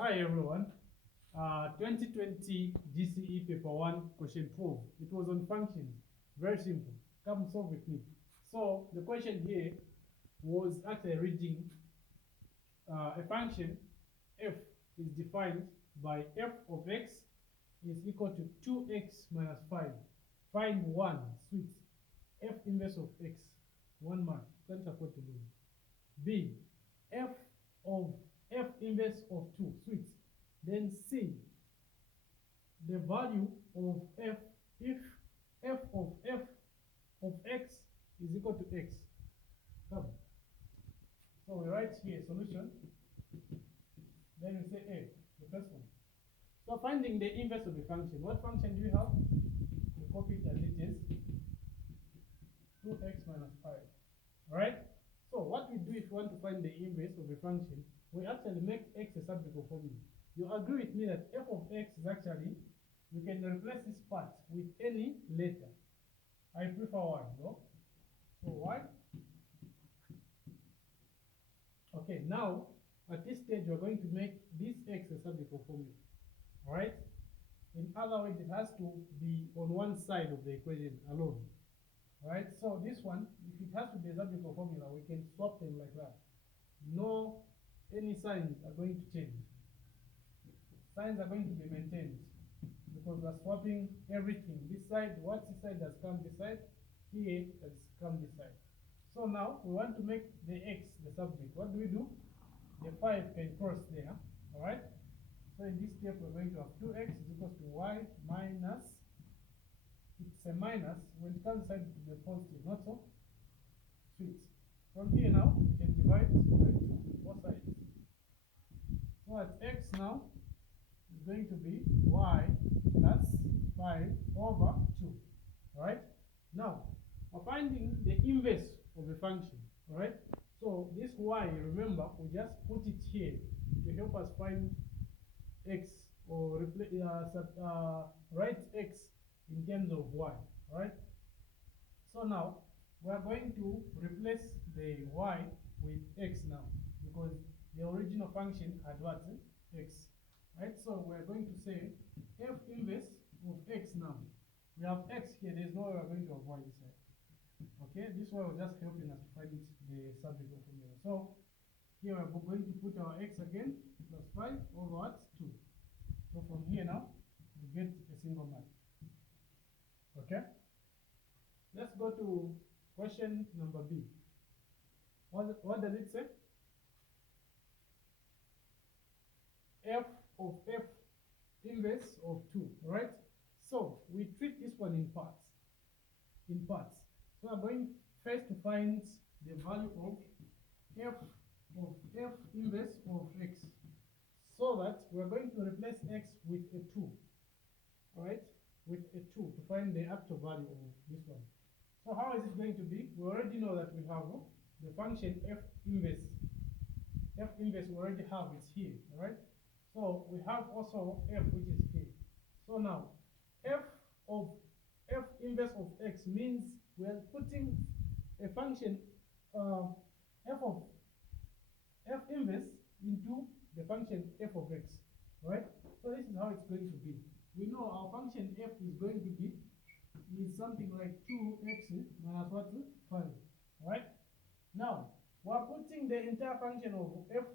Hi everyone. 2020 GCE paper 1 question 12. It was on functions. Very simple. Come solve with me. So the question here was actually reading a function f is defined by f of x is equal to 2x minus 5. Find 1, sweet, f inverse of x. 1 mark. Can't afford to lose. B, f of f inverse of 2, sweet. Then C, the value of f if f of x is equal to x. Come. So we write here solution. Then we say A, the first one. So finding the inverse of the function. What function do we have? We copy it as it is. 2x minus 5. Right? So what we do if we want to find the inverse of a function, we actually make x a subject formula. You agree with me that f of x is actually, you can replace this part with any letter. I prefer 1, no? So 1. Okay, now at this stage we're going to make this x a subject formula. Alright? In other words, it has to be on one side of the equation alone. Alright, so this one, if it has to be a subject formula, we can swap them like that. No, any signs are going to change. Signs are going to be maintained because we're swapping everything. This side, what this side has come this side, here has come this side. So now we want to make the x the subject. What do we do? The 5 can cross there. Alright? So in this step we're going to have 2x is equal to y minus, it's a minus, when it comes inside to be a positive, not so? Sweet. From here now, we can divide by 2, both sides. So at x now is going to be y plus 5 over 2. Alright? Now, we're finding the inverse of a function. Alright? So this y, remember, we just put it here to help us find x or write x in terms of y. Alright? So now, we are going to replace the y with x now because the original function had what? X. Right? So we are going to say f inverse of x now. We have x here, there's no way we are going to have y this side. Okay, this one was just helping us to find the subject of formula. So here we are going to put our x again, plus 5 over what? 2. So from here now, we get a single mark. Okay? Let's go to question number B. What does it say? F of f inverse of 2, right? So we treat this one in parts. So I'm going first to find the value of f inverse of x. So that we're going to replace x with a 2. Alright? With a 2 to find the actual value of this one. So how is it going to be? We already know that we have the function f inverse. F inverse we already have, it's here, alright? So we have also f which is here. So now f of f inverse of x means we are putting a function f of f inverse into the function f of x, right? So this is how it's going to be. We know our function f is going to be something like 2x minus what? 5, right? Now we're putting the entire function of f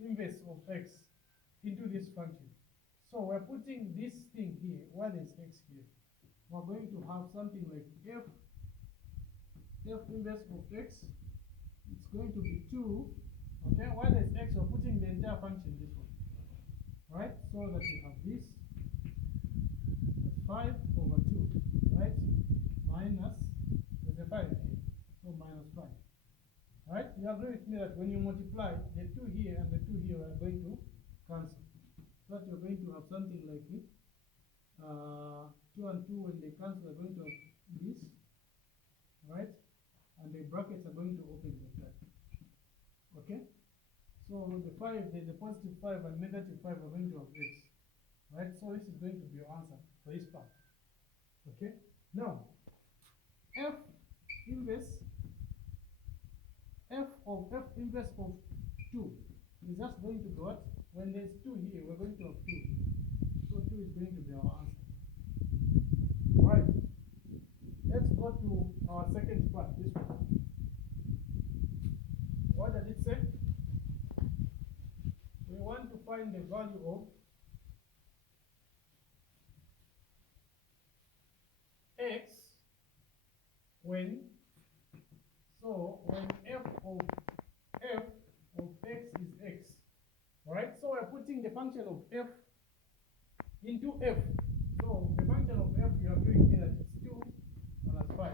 inverse of x into this function. So we're putting this thing here, where there's x here. We're going to have something like f inverse of x, it's going to be 2, okay, where there's x, we're putting the entire function this one, right? So that we have this, that's 5 over 2, right? Minus, there's a 5 here, so minus 5. Right? You agree with me that when you multiply the 2 here and the 2 here are going to cancel. So that you're going to have something like 2 and 2 when they cancel are going to have this, right? And the brackets are going to open like that. Okay? So the 5, the positive 5 and negative 5 are going to have x. Right? So this is going to be your answer for this part. Okay? Now, f inverse of 2 is just going to be what? When there's 2 here, we're going to have 2 here. So 2 is going to be our answer. Right. Let's go to our second part, this one. What does it say? We want to find the value of x when f of x is x. Alright, so we're putting the function of f into f. So the function of f you are doing here is 2 minus 5.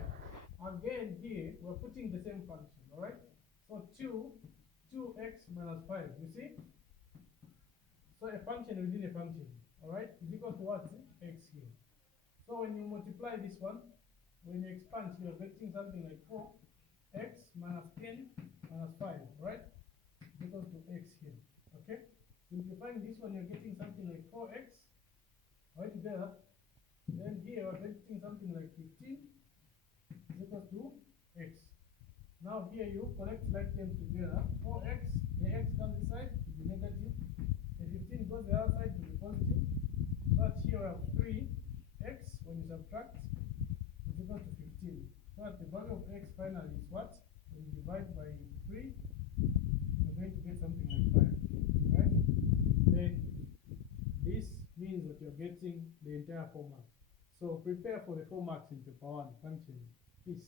Again here we're putting the same function, alright? So 2x minus 5, you see? So a function within a function, alright, is equal to what? X here. So when you multiply this one, when you expand, you are getting something like 4x minus 10 minus 5, right? Equals to x here, okay? Simplifying this one, you're getting something like 4x, right together. Then here we're getting something like 15 is equals to x. Now here you connect like them together. 4x, the x comes inside to be negative. The 15 goes the other side to be positive. But here we have 3x when you subtract is equal to 15. So the value of x finally is what? When you divide by 3, you're going to get something like 5. Right? Then this means that you're getting the entire 4 marks. So prepare for the 4 marks in paper 1 function. Peace.